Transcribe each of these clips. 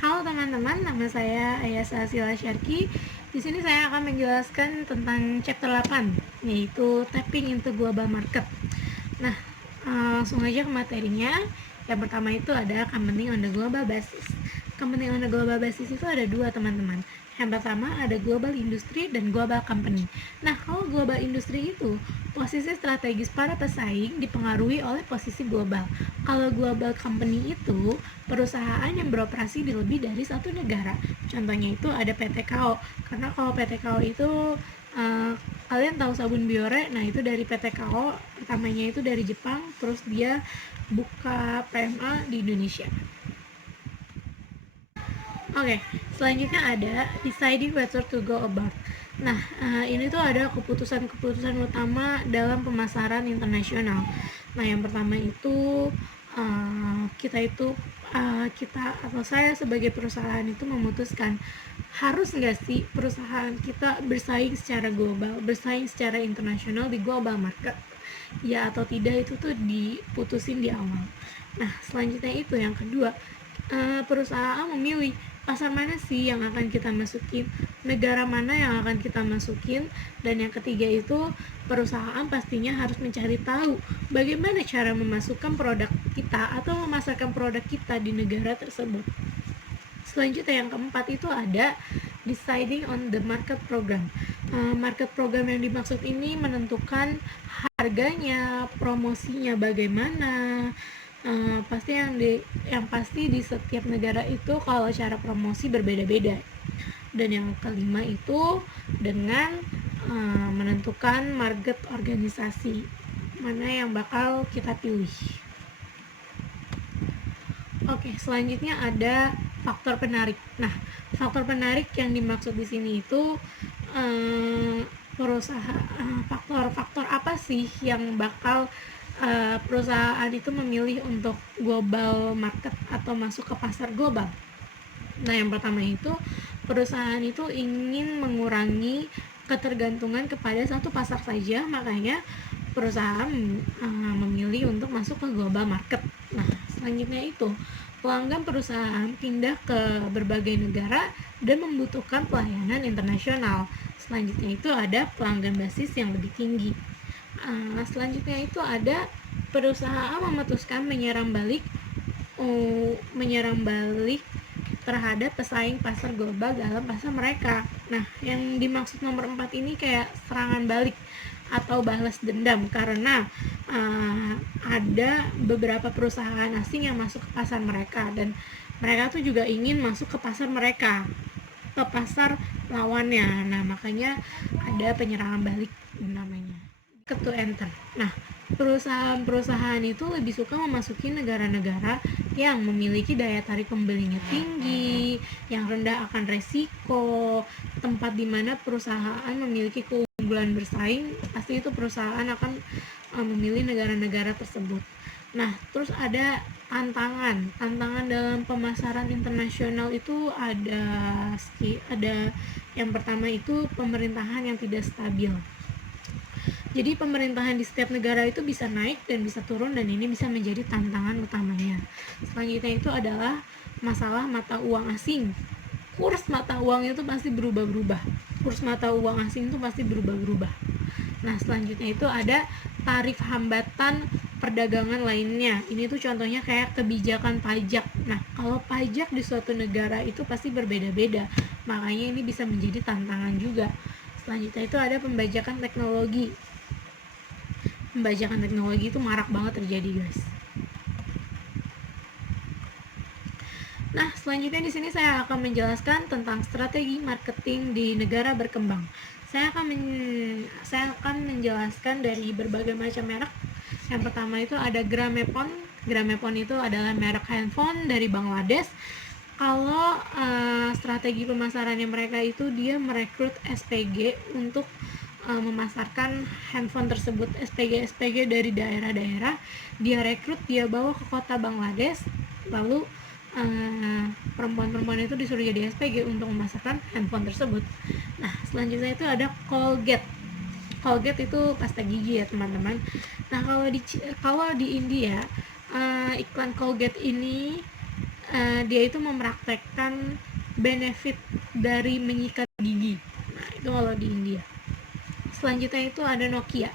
Halo teman-teman, nama saya Ayasa Sila Syarki. Di sini saya akan menjelaskan tentang chapter 8, yaitu Tapping into Global Market. Nah, langsung aja ke materinya. Yang pertama itu ada Company on the Global Basis. Company on the Global Basis itu ada dua, teman-teman. Yang pertama ada global industry dan global company. Nah, kalau global industry itu posisi strategis para pesaing dipengaruhi oleh posisi global. Kalau global company itu perusahaan yang beroperasi di lebih dari satu negara. Contohnya itu ada PT KO. Karena kalau PT KO itu kalian tahu sabun Biore, nah itu dari PT KO, pertamanya itu dari Jepang, terus dia buka PMA di Indonesia. Oke, selanjutnya ada deciding whether to go abroad. Nah, ini tuh ada keputusan-keputusan utama dalam pemasaran internasional. Nah, yang pertama itu kita atau saya sebagai perusahaan itu memutuskan harus nggak sih perusahaan kita bersaing secara global, bersaing secara internasional di global market, ya atau tidak, itu tuh diputusin di awal. Nah, selanjutnya itu yang kedua, perusahaan memilih pasar mana sih yang akan kita masukin, negara mana yang akan kita masukin, dan yang ketiga itu perusahaan pastinya harus mencari tahu bagaimana cara memasukkan produk kita atau memasarkan produk kita di negara tersebut. Selanjutnya yang keempat itu ada deciding on the market program. Market program yang dimaksud ini menentukan harganya, promosinya bagaimana. Yang pasti di setiap negara itu kalau cara promosi berbeda-beda. Dan yang kelima itu dengan menentukan market organisasi mana yang bakal kita pilih. Oke, selanjutnya ada faktor penarik. Nah, faktor penarik yang dimaksud di sini itu faktor apa sih yang bakal perusahaan itu memilih untuk global market atau masuk ke pasar global. Nah, yang pertama itu perusahaan itu ingin mengurangi ketergantungan kepada satu pasar saja, makanya perusahaan memilih untuk masuk ke global market. Nah, selanjutnya itu pelanggan perusahaan pindah ke berbagai negara dan membutuhkan pelayanan internasional. Selanjutnya itu ada pelanggan basis yang lebih tinggi. Selanjutnya itu ada perusahaan memutuskan menyerang balik terhadap pesaing pasar global dalam pasar mereka. Nah, yang dimaksud nomor 4 ini kayak serangan balik atau balas dendam, karena ada beberapa perusahaan asing yang masuk ke pasar mereka dan mereka tuh juga ingin masuk ke pasar mereka, ke pasar lawannya. Nah, makanya ada penyerangan balik namanya. To enter. Nah, perusahaan-perusahaan itu lebih suka memasuki negara-negara yang memiliki daya tarik pembelinya tinggi, yang rendah akan resiko, tempat di mana perusahaan memiliki keunggulan bersaing, pasti itu perusahaan akan memilih negara-negara tersebut. Nah, terus ada tantangan dalam pemasaran internasional itu ada yang pertama itu pemerintahan yang tidak stabil. Jadi pemerintahan di setiap negara itu bisa naik dan bisa turun, dan ini bisa menjadi tantangan utamanya. Selanjutnya itu adalah masalah mata uang asing. Kurs mata uang itu pasti berubah-berubah. Kurs mata uang asing itu pasti berubah-berubah. Nah, selanjutnya itu ada tarif hambatan perdagangan lainnya. Ini tuh contohnya kayak kebijakan pajak. Nah, kalau pajak di suatu negara itu pasti berbeda-beda. Makanya ini bisa menjadi tantangan juga. Selanjutnya itu ada pembajakan teknologi. Pembajakan teknologi itu marak banget terjadi, guys. Nah, selanjutnya di sini saya akan menjelaskan tentang strategi marketing di negara berkembang. Saya akan menjelaskan dari berbagai macam merek. Yang pertama itu ada Gramephone. Gramephone itu adalah merek handphone dari Bangladesh. Kalau strategi pemasarannya mereka itu dia merekrut SPG untuk memasarkan handphone tersebut. SPG dari daerah-daerah dia rekrut, dia bawa ke kota Bangladesh, lalu perempuan-perempuan itu disuruh jadi SPG untuk memasarkan handphone tersebut. Nah, selanjutnya itu ada Colgate. Colgate itu pasta gigi ya, teman-teman. Nah, kalau di India iklan Colgate ini dia itu mempraktekkan benefit dari menyikat gigi. Nah, itu kalau di India. Selanjutnya itu ada Nokia.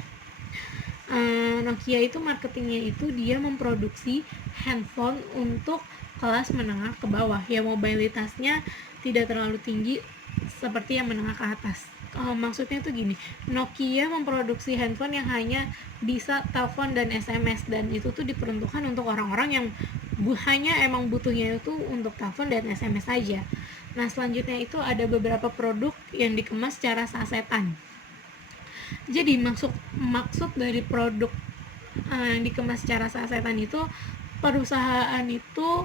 Nokia itu marketingnya itu dia memproduksi handphone untuk kelas menengah ke bawah, ya mobilitasnya tidak terlalu tinggi seperti yang menengah ke atas. Maksudnya tuh gini, Nokia memproduksi handphone yang hanya bisa telepon dan SMS, dan itu tuh diperuntukkan untuk orang-orang yang hanya emang butuhnya itu untuk telepon dan SMS saja. Nah, selanjutnya itu ada beberapa produk yang dikemas secara sasetan. Jadi maksud dari produk yang dikemas secara sasetan itu, perusahaan itu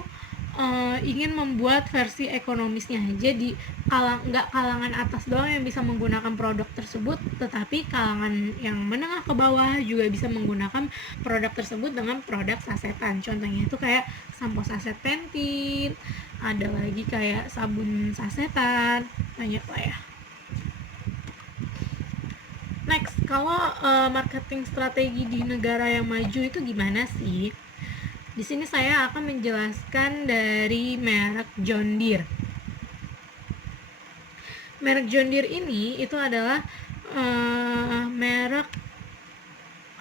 ingin membuat versi ekonomisnya. Jadi nggak kalangan atas doang yang bisa menggunakan produk tersebut, tetapi kalangan yang menengah ke bawah juga bisa menggunakan produk tersebut dengan produk sasetan. Contohnya itu kayak sampo saset Pantene, ada lagi kayak sabun sasetan, banyak lah ya. Next, kalau marketing strategi di negara yang maju itu gimana sih? Di sini saya akan menjelaskan dari merek John Deere. Merek John Deere ini itu adalah merek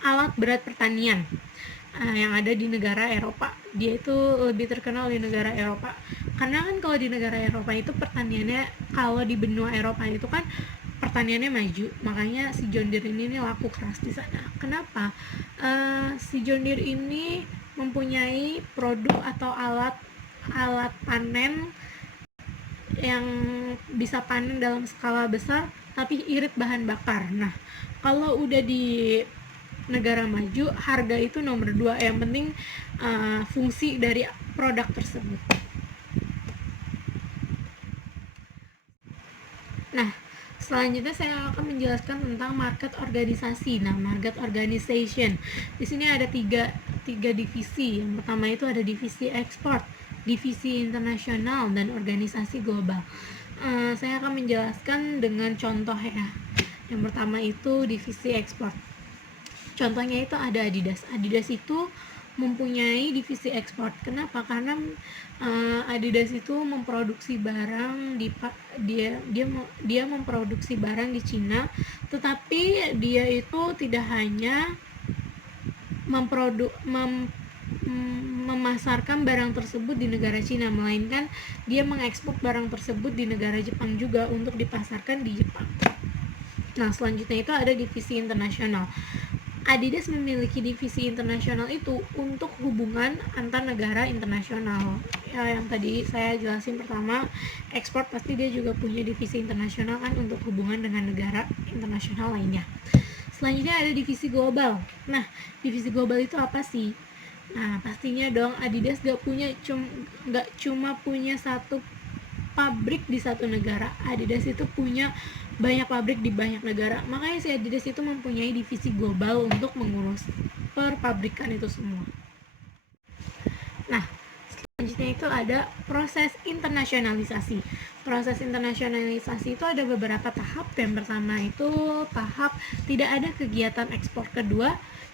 alat berat pertanian yang ada di negara Eropa. Dia itu lebih terkenal di negara Eropa. Karena kan kalau di negara Eropa itu pertaniannya, kalau di benua Eropa itu kan pertaniannya maju, makanya si John Deere ini laku keras di sana. Kenapa? Si John Deere ini mempunyai produk atau alat panen yang bisa panen dalam skala besar tapi irit bahan bakar. Nah, kalau udah di negara maju, harga itu nomor 2, yang penting fungsi dari produk tersebut. Nah, selanjutnya saya akan menjelaskan tentang market organisasi. Nah, market organization. Di sini ada tiga divisi. Yang pertama itu ada divisi ekspor, divisi internasional, dan organisasi global. Saya akan menjelaskan dengan contoh ya. Yang pertama itu divisi ekspor. Contohnya itu ada Adidas. Adidas itu mempunyai divisi ekspor. Kenapa? Karena Adidas itu memproduksi barang dia memproduksi barang di Cina, tetapi dia itu tidak hanya memasarkan barang tersebut di negara Cina, melainkan dia mengekspor barang tersebut di negara Jepang juga untuk dipasarkan di Jepang. Nah, selanjutnya itu ada divisi internasional. Adidas memiliki divisi internasional itu untuk hubungan antar negara internasional. Ya, yang tadi saya jelasin pertama, ekspor pasti dia juga punya divisi internasional kan untuk hubungan dengan negara internasional lainnya. Selanjutnya ada divisi global. Nah, divisi global itu apa sih? Nah, pastinya dong Adidas gak cuma punya satu pabrik di satu negara. Adidas itu punya banyak pabrik di banyak negara. Makanya si Adidas itu mempunyai divisi global untuk mengurus perpabrikan itu semua. Nah, selanjutnya itu ada proses internasionalisasi. Proses internasionalisasi itu ada beberapa tahap. Yang pertama itu tahap tidak ada kegiatan ekspor.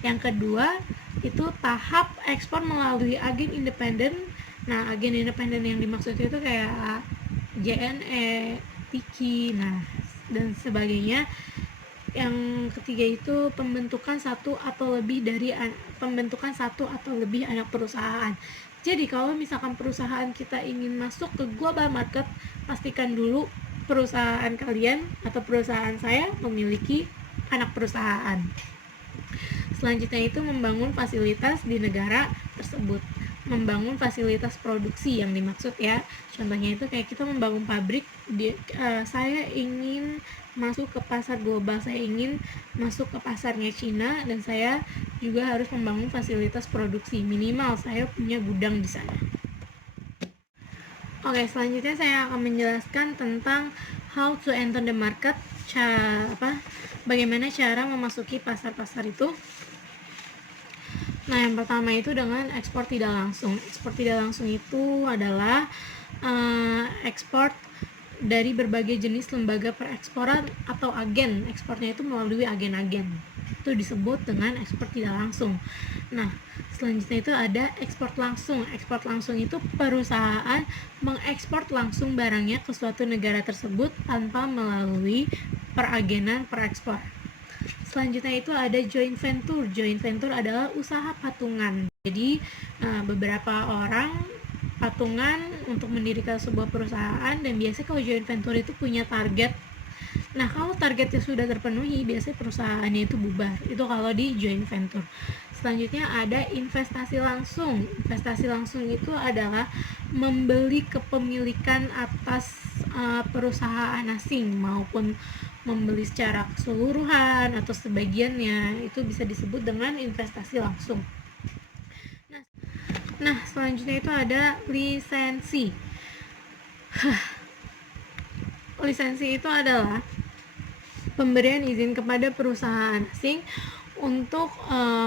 Yang kedua itu tahap ekspor melalui agen independen. Nah, agen independen yang dimaksud itu kayak JNE, Tiki, dan sebagainya. Yang ketiga itu pembentukan satu atau lebih anak perusahaan. Jadi kalau misalkan perusahaan kita ingin masuk ke global market, pastikan dulu perusahaan kalian atau perusahaan saya memiliki anak perusahaan. Selanjutnya itu membangun fasilitas di negara tersebut, membangun fasilitas produksi yang dimaksud ya. Contohnya itu kayak kita membangun pabrik. Saya ingin masuk ke pasar global, saya ingin masuk ke pasarnya Cina, dan saya juga harus membangun fasilitas produksi, minimal saya punya gudang di sana. Oke, selanjutnya saya akan menjelaskan tentang how to enter the market, bagaimana cara memasuki pasar-pasar itu. Nah, yang pertama itu dengan ekspor tidak langsung. Ekspor tidak langsung itu adalah ekspor dari berbagai jenis lembaga pereksporan atau agen. Ekspornya itu melalui agen-agen. itu disebut dengan ekspor tidak langsung. Nah, selanjutnya itu ada ekspor langsung. Ekspor langsung itu perusahaan mengekspor langsung barangnya ke suatu negara tersebut tanpa melalui peragenan perekspor. Selanjutnya itu ada joint venture. Joint venture adalah usaha patungan. Jadi beberapa orang patungan untuk mendirikan sebuah perusahaan, dan biasanya kalau joint venture itu punya target. Nah, kalau targetnya sudah terpenuhi, biasanya perusahaannya itu bubar. Itu kalau di joint venture. Selanjutnya ada investasi langsung. Investasi langsung itu adalah membeli kepemilikan atas perusahaan asing maupun membeli secara keseluruhan atau sebagiannya. Itu bisa disebut dengan investasi langsung. Nah, selanjutnya itu ada lisensi. Lisensi itu adalah pemberian izin kepada perusahaan asing untuk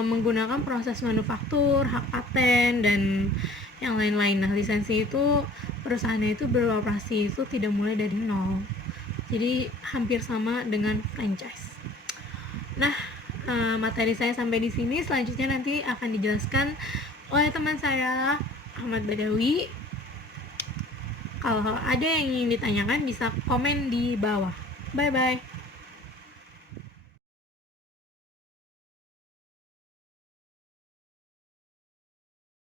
menggunakan proses manufaktur, hak paten, dan yang lain-lain. Nah, lisensi itu perusahaannya itu beroperasi itu tidak mulai dari nol. Jadi hampir sama dengan franchise. Nah, materi saya sampai di sini. Selanjutnya nanti akan dijelaskan oleh teman saya Ahmad Badawi. Kalau ada yang ingin ditanyakan bisa komen di bawah. Bye bye.